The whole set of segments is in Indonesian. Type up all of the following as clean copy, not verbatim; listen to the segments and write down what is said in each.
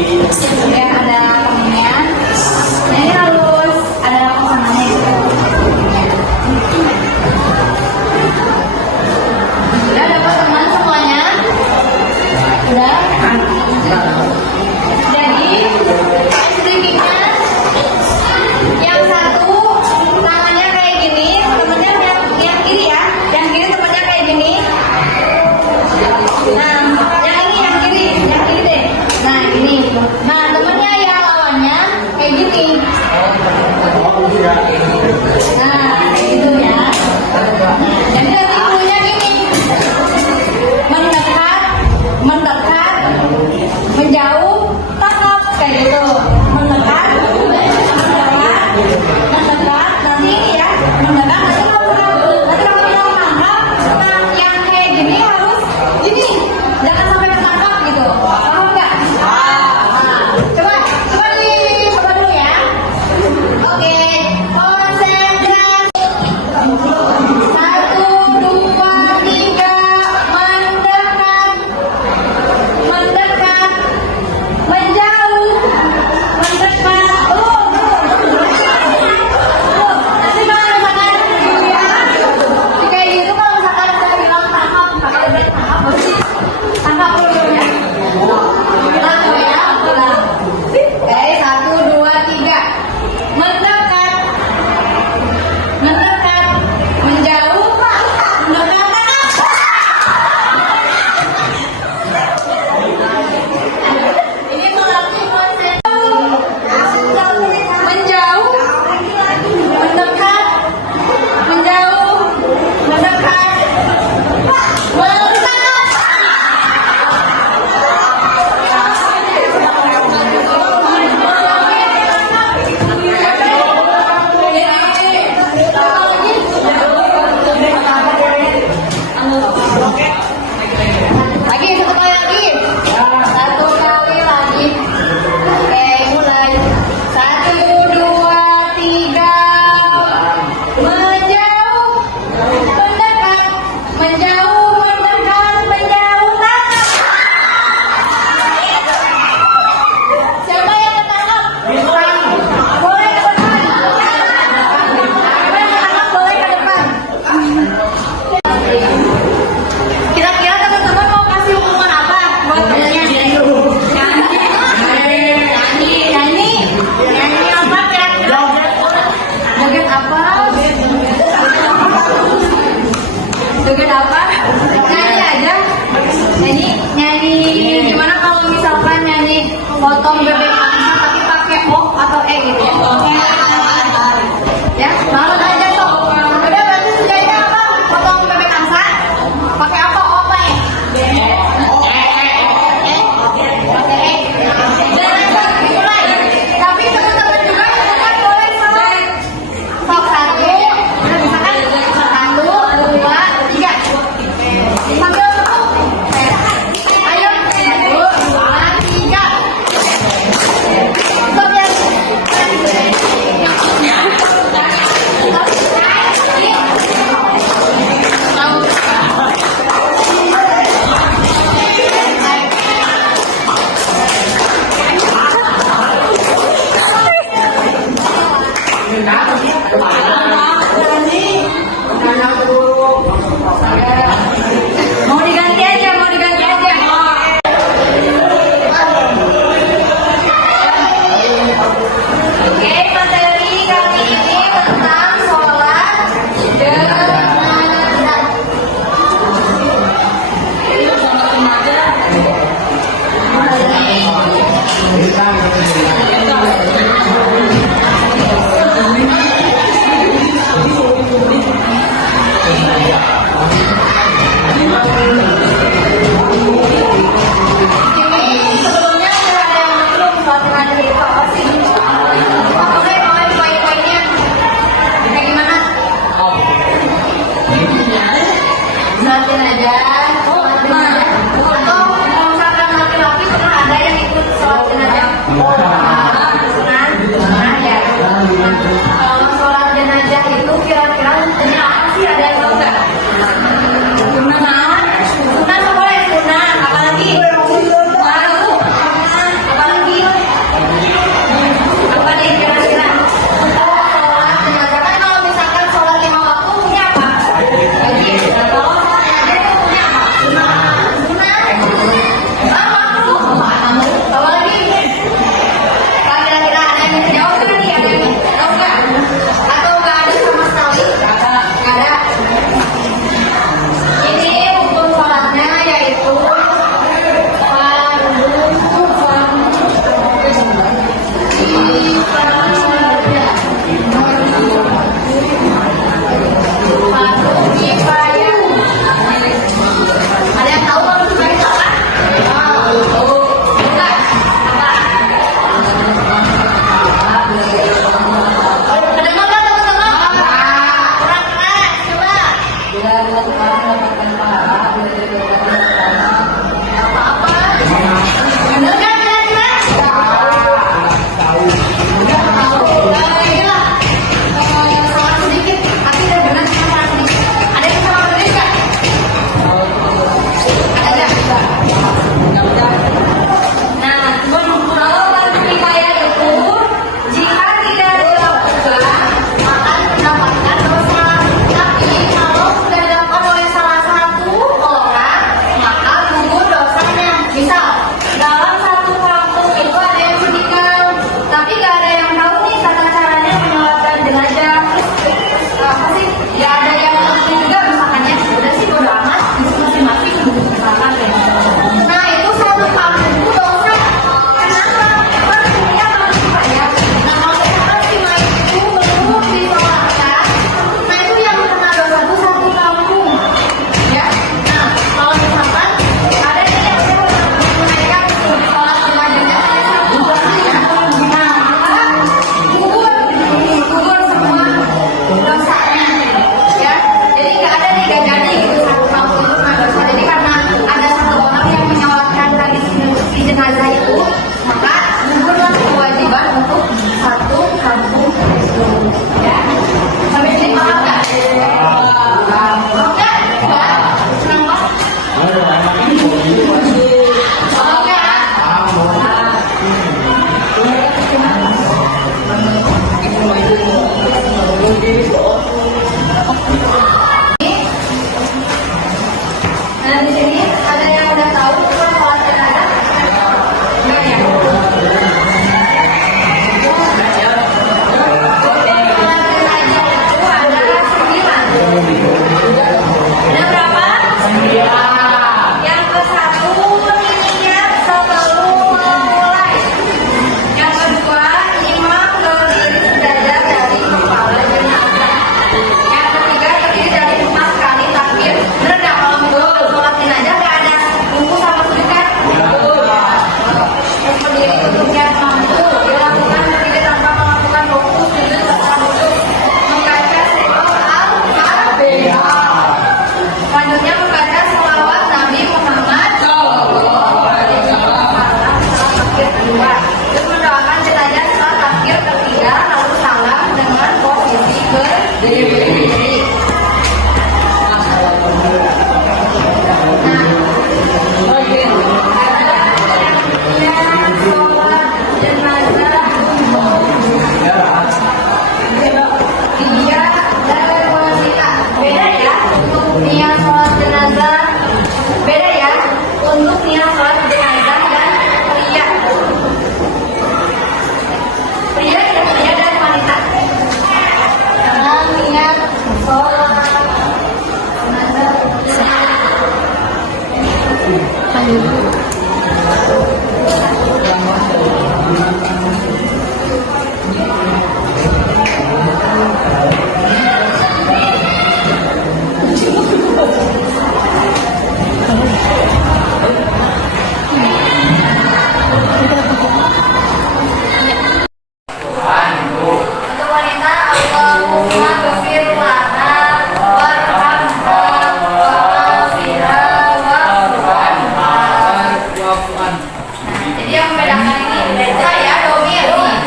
Ya, ada temennya. Nah, ini harus ada pasangannya gitu. Udah dapat teman semuanya? Udah? Jadi, sedikitnya yang satu tangannya kayak gini, temennya yang kiri ya, yang kiri temennya kayak gini. Nah, yang kiri deh. Nah, ini. Nah, temennya yang lawannya kayak gini. Nah, kayak gitu ya. Jadi nanti cluenya gini. Mendekat, menjauh, tetap kayak gitu. Mendekat, nanti ini ya. Mendekat, nanti kamu yang nangkap. Nah, yang kayak gini harus gini. Jangan sampai ketangkap gitu. Paham nggak? Coba dulu ya. Oke, konsentrasi. 1, 2, 3, mendekat, menjauh, mendekat. Nanti kalau misalkan gitu ya, kayak gitu kalau misalkan saya bilang tangkap, kakak udah tangkap, berarti tangkap dulu ya. Kita coba ya, ulang. Oke, 1, 2, 3. Mendekat, menjauh, mendekat, ini melatih konsep. Menjauh, mendekat, menjauh, mendekat, lagi satu kali lagi. Satu kali lagi. Oke, mulai. 1, 2, 3. Menjauh, mendekat, menjauh, mendekat, menjauh, tangkap. Siapa yang ketangkap? Boleh ke depan. Siapa yang ketangkap boleh ke depan. Kira-kira teman-teman mau kasih hukuman apa buat temennya? Nyanyi apa kira-kira? Joget apa? Joget apa? Nyanyi aja. Nyanyi gimana kalau misalkan nyanyi potong bebek angsa tapi pakai O atau E gitu ya? Ya, lalu aja tuh. Udah berarti sejauhnya apa? Potong bebek angsa pakai apa? O apa E? Dimulai. Tapi teman-teman juga yang dekat boleh sama. Sok 1, misalkan 1, 2, 3. Sambil satu. Ayo, 1, 2, 3. Untuk wanita, Allahumma ghfir lana warhamna wa'afina wa'fu'anha. Jadi yang membedakan ini saya domir nih.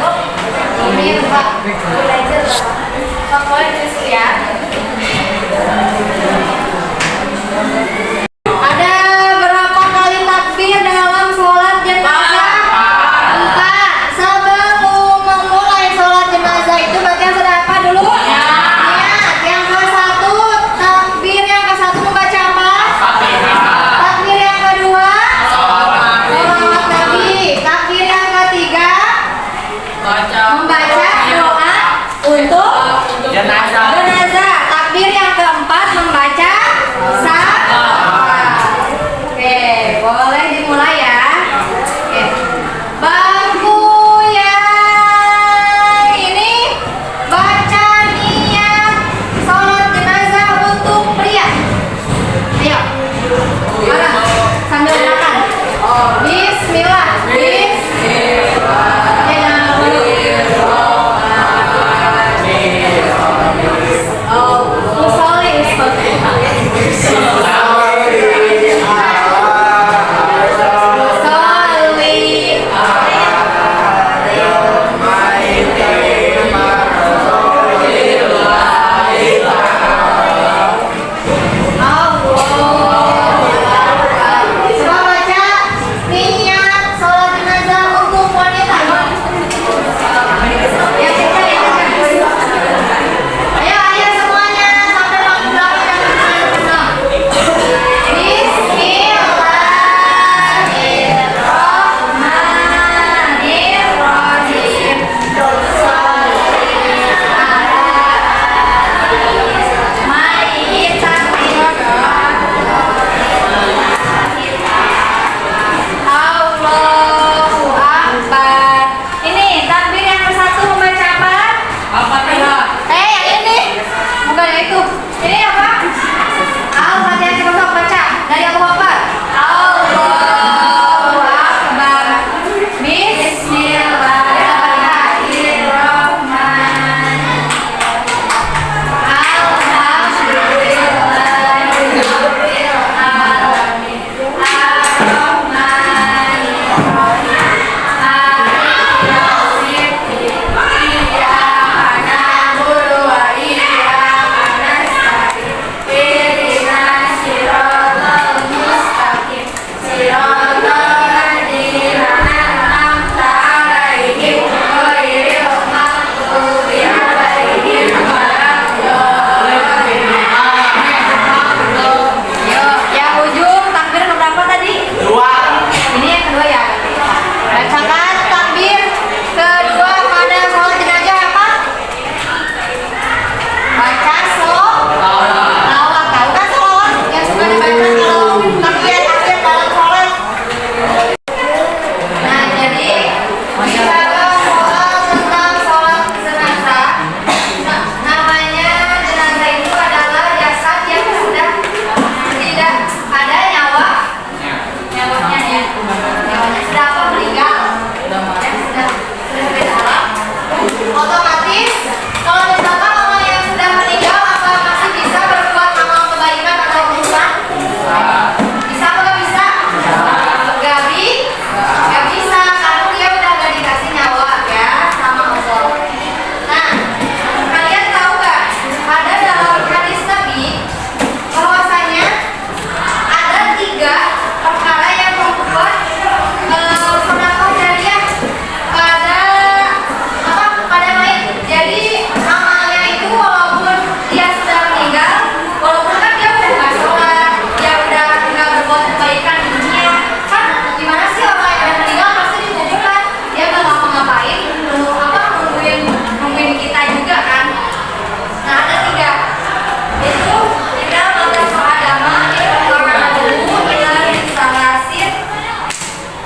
Domir Pak. Belajar Pak. Boleh tulis ya. Ada berapa kali takbir dalam sholat jenazah? 4. Sebelum memulai sholat jenazah itu baca sudah apa dulu? Niat. Yang ke-1, takbir yang ke-1 membaca apa? Takbir yang kedua? Sholawat Nabi. Takbir yang ketiga? Membaca doa untuk jenazah. Takbir yang keempat membaca salam. Oke, boleh dimulai ya. Oke. Bangku yang ini baca niat sholat jenazah untuk pria. Ayo. Mana? Sambil makan. Bismillah.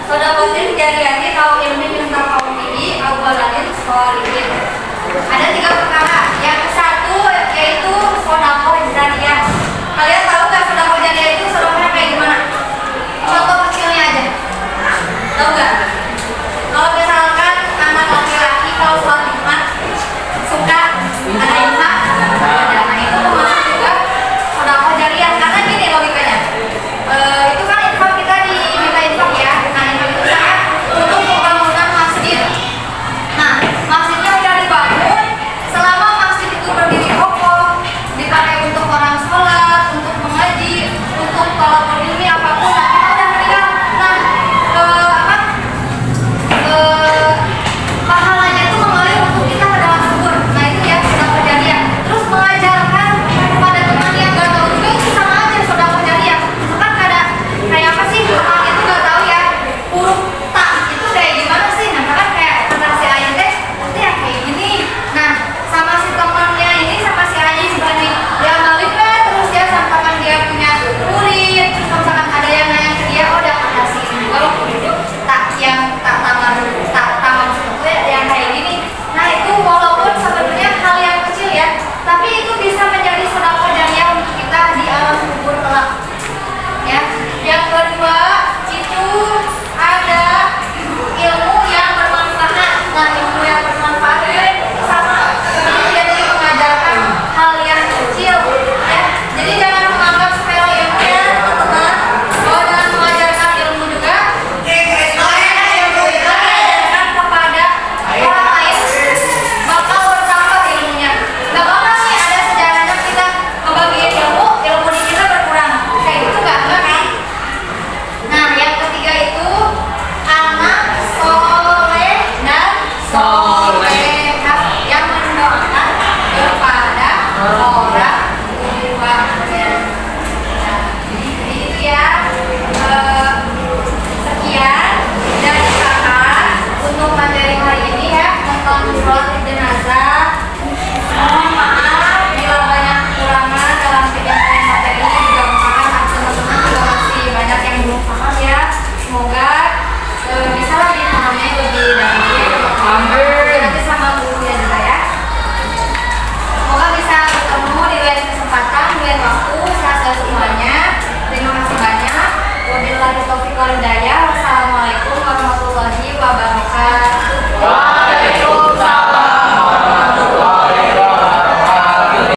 Soda Muslim jariati kaum ilmi tentang kaum ini, awalanil sholihin.